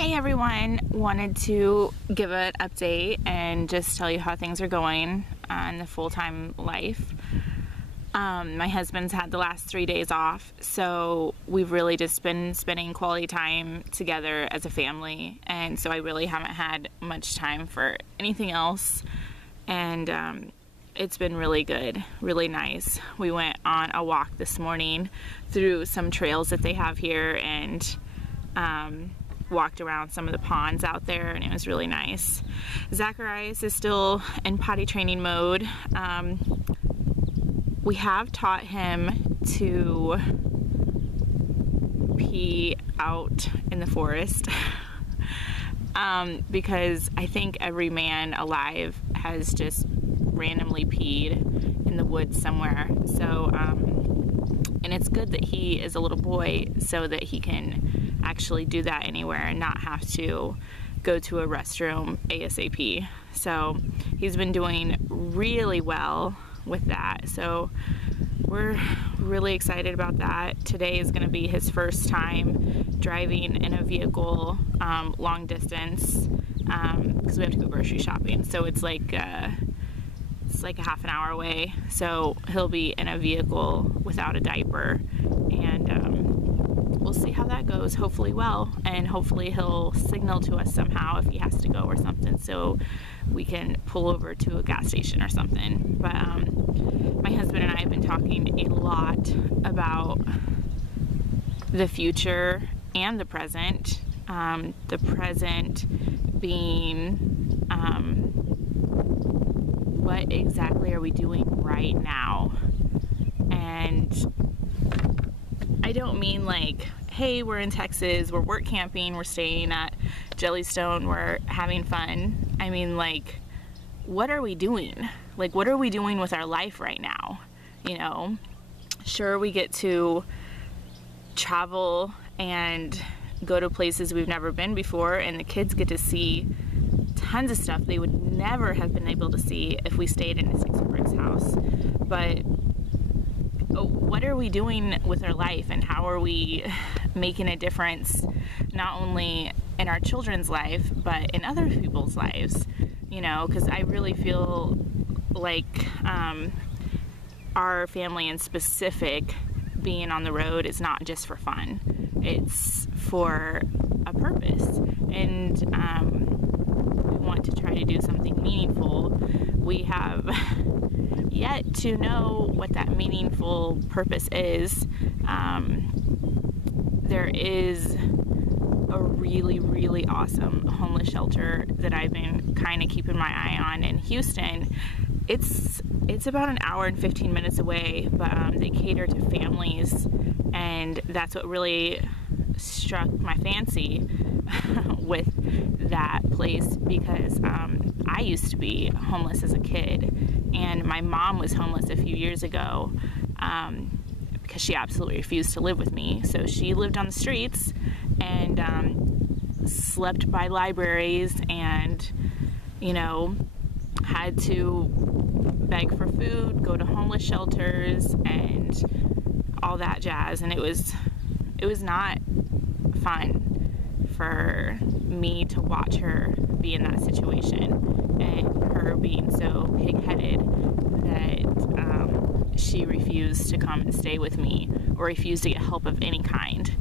Hey everyone, wanted to give an update and just tell you how things are going in the full-time life. My husband's had the last 3 days off, so we've really just been spending quality time together as a family, and so I really haven't had much time for anything else, and it's been really good, really nice. We went on a walk this morning through some trails that they have here and walked around some of the ponds out there, and it was really nice. Zacharias is still in potty training mode. We have taught him to pee out in the forest because I think every man alive has just randomly peed in the woods somewhere. So, and it's good that he is a little boy so that he can actually do that anywhere and not have to go to a restroom ASAP. So he's been doing really well with that. So we're really excited about that. Today is going to be his first time driving in a vehicle long distance because we have to go grocery shopping. So it's like a half an hour away. So he'll be in a vehicle without a diaper, and we'll see how that goes. Hopefully well, and hopefully he'll signal to us somehow if he has to go or something, so we can pull over to a gas station or something. But my husband and I have been talking a lot about the future and the present. The present being what exactly are we doing right now? And I don't mean like, hey, we're in Texas, we're work camping, we're staying at Jellystone, we're having fun. I mean, like, what are we doing? Like, what are we doing with our life right now? You know, sure, we get to travel and go to places we've never been before, and the kids get to see tons of stuff they would never have been able to see if we stayed in a Sticks and Bricks house. But what are we doing with our life, and how are we making a difference not only in our children's life but in other people's lives? You know, because I really feel like our family in specific being on the road is not just for fun, it's for a purpose, and we want to try to do something meaningful. We have yet to know what that meaningful purpose is. There is a really awesome homeless shelter that I've been kind of keeping my eye on in Houston. It's about an hour and 15 minutes away, but they cater to families, and that's what really struck my fancy with that place, because I used to be homeless as a kid, and my mom was homeless a few years ago because she absolutely refused to live with me. So she lived on the streets and slept by libraries, and, you know, had to beg for food, go to homeless shelters, and all that jazz. And it was not fun for me to watch her be in that situation, and her being so pig-headed that she refused to come and stay with me, or refused to get help of any kind.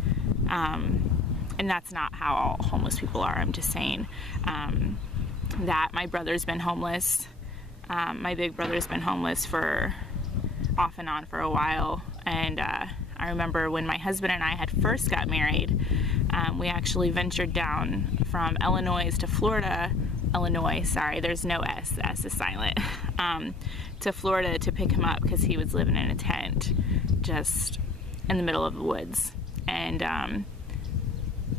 And that's not how all homeless people are. I'm just saying that my brother's been homeless. My big brother's been homeless for off and on for a while, and I remember when my husband and I had first got married, we actually ventured down from Illinois to Florida, Illinois, sorry, there's no S, the S is silent, to Florida to pick him up because he was living in a tent just in the middle of the woods. And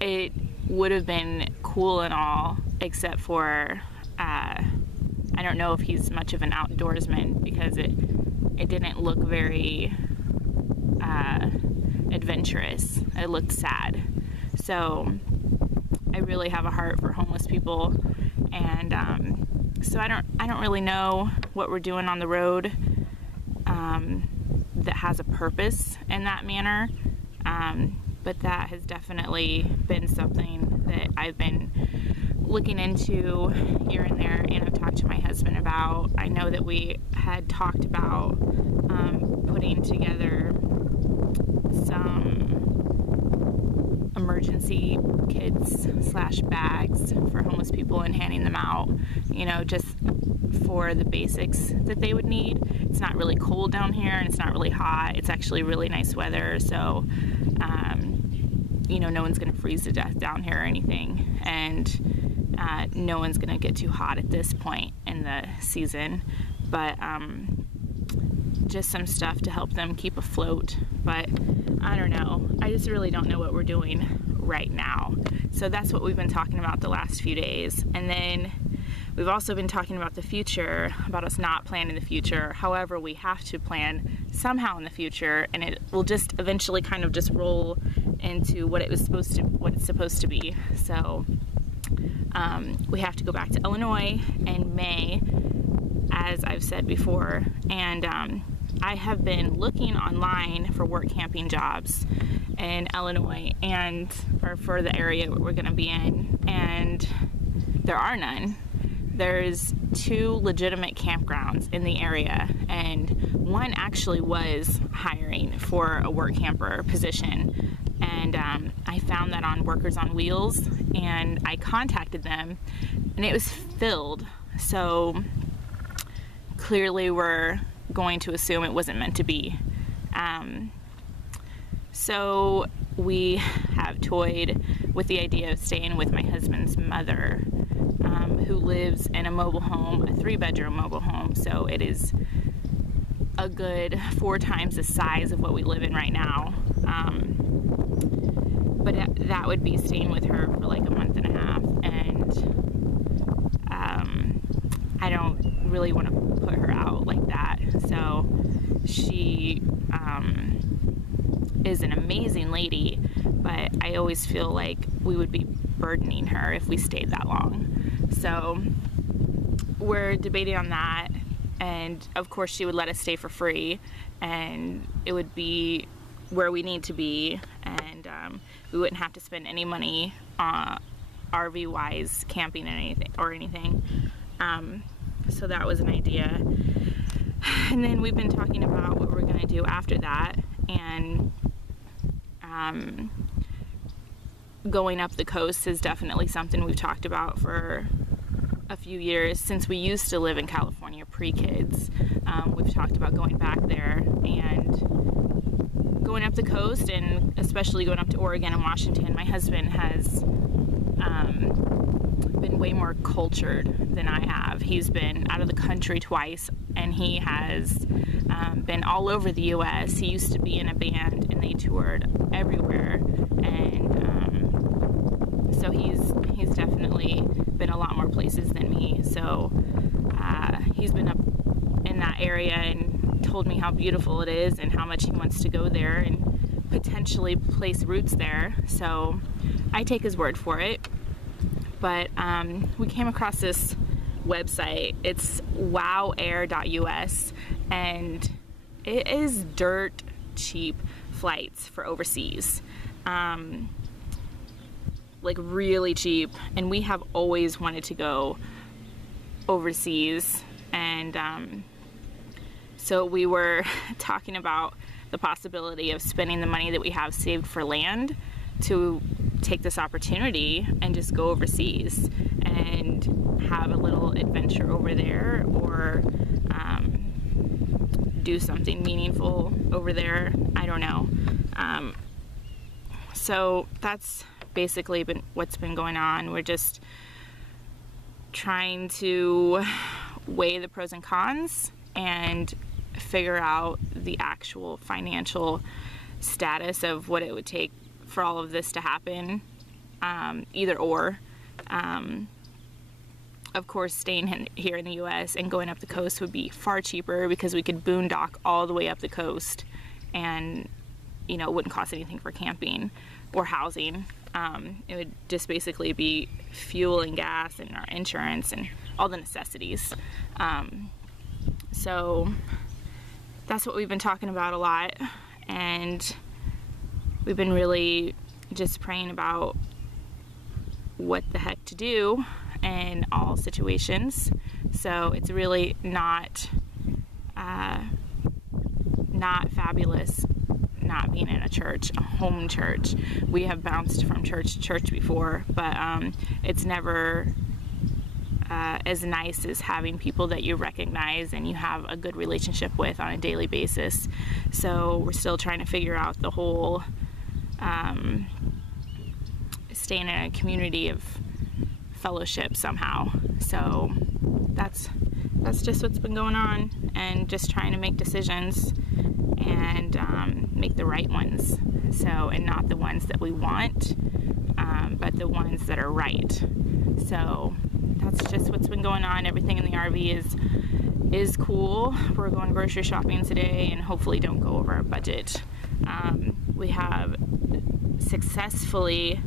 it would have been cool and all, except for I don't know if he's much of an outdoorsman, because it didn't look very adventurous. It looked sad. So I really have a heart for homeless people, and so I don't really know what we're doing on the road that has a purpose in that manner, but that has definitely been something that I've been looking into here and there, and I've talked to my husband about. I know that we had talked about putting together some emergency kits / bags for homeless people and handing them out, you know, just for the basics that they would need. It's not really cold down here, and it's not really hot. It's actually really nice weather, so you know, no one's gonna freeze to death down here or anything, and no one's gonna get too hot at this point in the season, but just some stuff to help them keep afloat. But I don't know, I just really don't know what we're doing right now. So that's what we've been talking about the last few days. And then we've also been talking about the future, about us not planning the future. However, we have to plan somehow in the future, and it will just eventually kind of just roll into what it's supposed to be. So we have to go back to Illinois in May, as I've said before, and I have been looking online for work camping jobs in Illinois, or for the area we're going to be in, and there are none. There's 2 legitimate campgrounds in the area, and one actually was hiring for a work camper position, and I found that on Workers on Wheels, and I contacted them, and it was filled. So clearly we're going to assume it wasn't meant to be. So we have toyed with the idea of staying with my husband's mother, who lives in a mobile home, a 3-bedroom mobile home. So it is a good 4 times the size of what we live in right now. But that would be staying with her for like a month and a half, and I don't really want to put her out like that. So she is an amazing lady, but I always feel like we would be burdening her if we stayed that long. So we're debating on that, and of course she would let us stay for free, and it would be where we need to be, and we wouldn't have to spend any money RV wise camping or anything. So that was an idea. And then we've been talking about what we're gonna do after that, and going up the coast is definitely something we've talked about for a few years, since we used to live in California pre-kids. We've talked about going back there and going up the coast, and especially going up to Oregon and Washington. My husband has been way more cultured than I have. He's been out of the country twice, and he has been all over the US. He used to be in a band, and they toured everywhere, and so he's definitely been a lot more places than me. So he's been up in that area and told me how beautiful it is and how much he wants to go there and potentially place roots there. So I take his word for it. But we came across this website. It's wowair.us, and it is dirt cheap flights for overseas. Like really cheap, and we have always wanted to go overseas, and so we were talking about the possibility of spending the money that we have saved for land to take this opportunity and just go overseas and have a little adventure over there, or do something meaningful over there. I don't know. So that's basically what's been going on. We're just trying to weigh the pros and cons and figure out the actual financial status of what it would take for all of this to happen, either or. Of course, staying here in the US and going up the coast would be far cheaper, because we could boondock all the way up the coast, and you know, it wouldn't cost anything for camping or housing. It would just basically be fuel and gas and our insurance and all the necessities. So that's what we've been talking about a lot, and we've been really just praying about what the heck to do in all situations. So it's really not fabulous not being in a church, a home church. We have bounced from church to church before, but it's never as nice as having people that you recognize and you have a good relationship with on a daily basis. So we're still trying to figure out the whole staying in a community of fellowship somehow. So that's just what's been going on, and just trying to make decisions and make the right ones. So, and not the ones that we want, but the ones that are right. So that's just what's been going on. Everything in the RV is cool. We're going grocery shopping today and hopefully don't go over our budget. We have successfully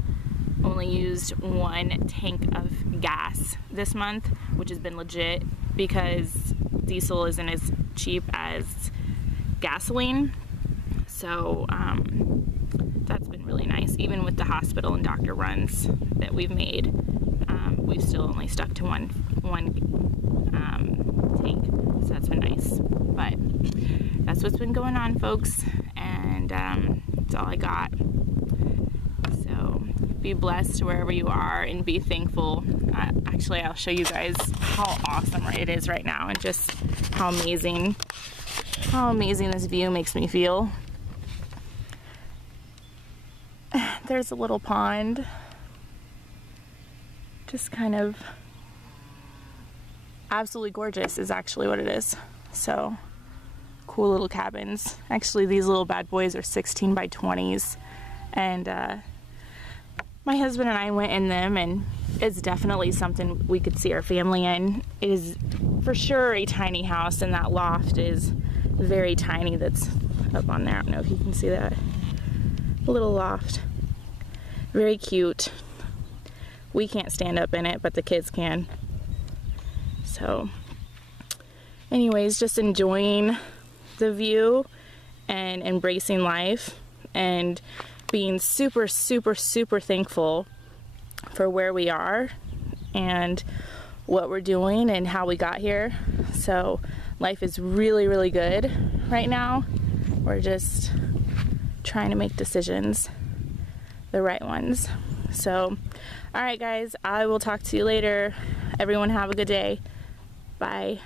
only used 1 tank of gas this month, which has been legit because diesel isn't as cheap as gasoline. So that's been really nice. Even with the hospital and doctor runs that we've made, we've still only stuck to one tank. So that's been nice. But that's what's been going on, folks, and that's all I got. So be blessed wherever you are and be thankful. Actually, I'll show you guys how awesome it is right now and just how amazing this view makes me feel. There's a little pond, just kind of absolutely gorgeous is actually what it is. So cool little cabins. Actually, these little bad boys are 16 by 20s, and my husband and I went in them, and it's definitely something we could see our family in. It is for sure a tiny house, and that loft is very tiny that's up on there. I don't know if you can see that. A little loft. Very cute. We can't stand up in it, but the kids can. So anyways, just enjoying the view and embracing life and being super, super, super thankful for where we are and what we're doing and how we got here. So life is really, really good right now. We're just trying to make decisions, the right ones. So, all right, guys, I will talk to you later. Everyone have a good day. Bye.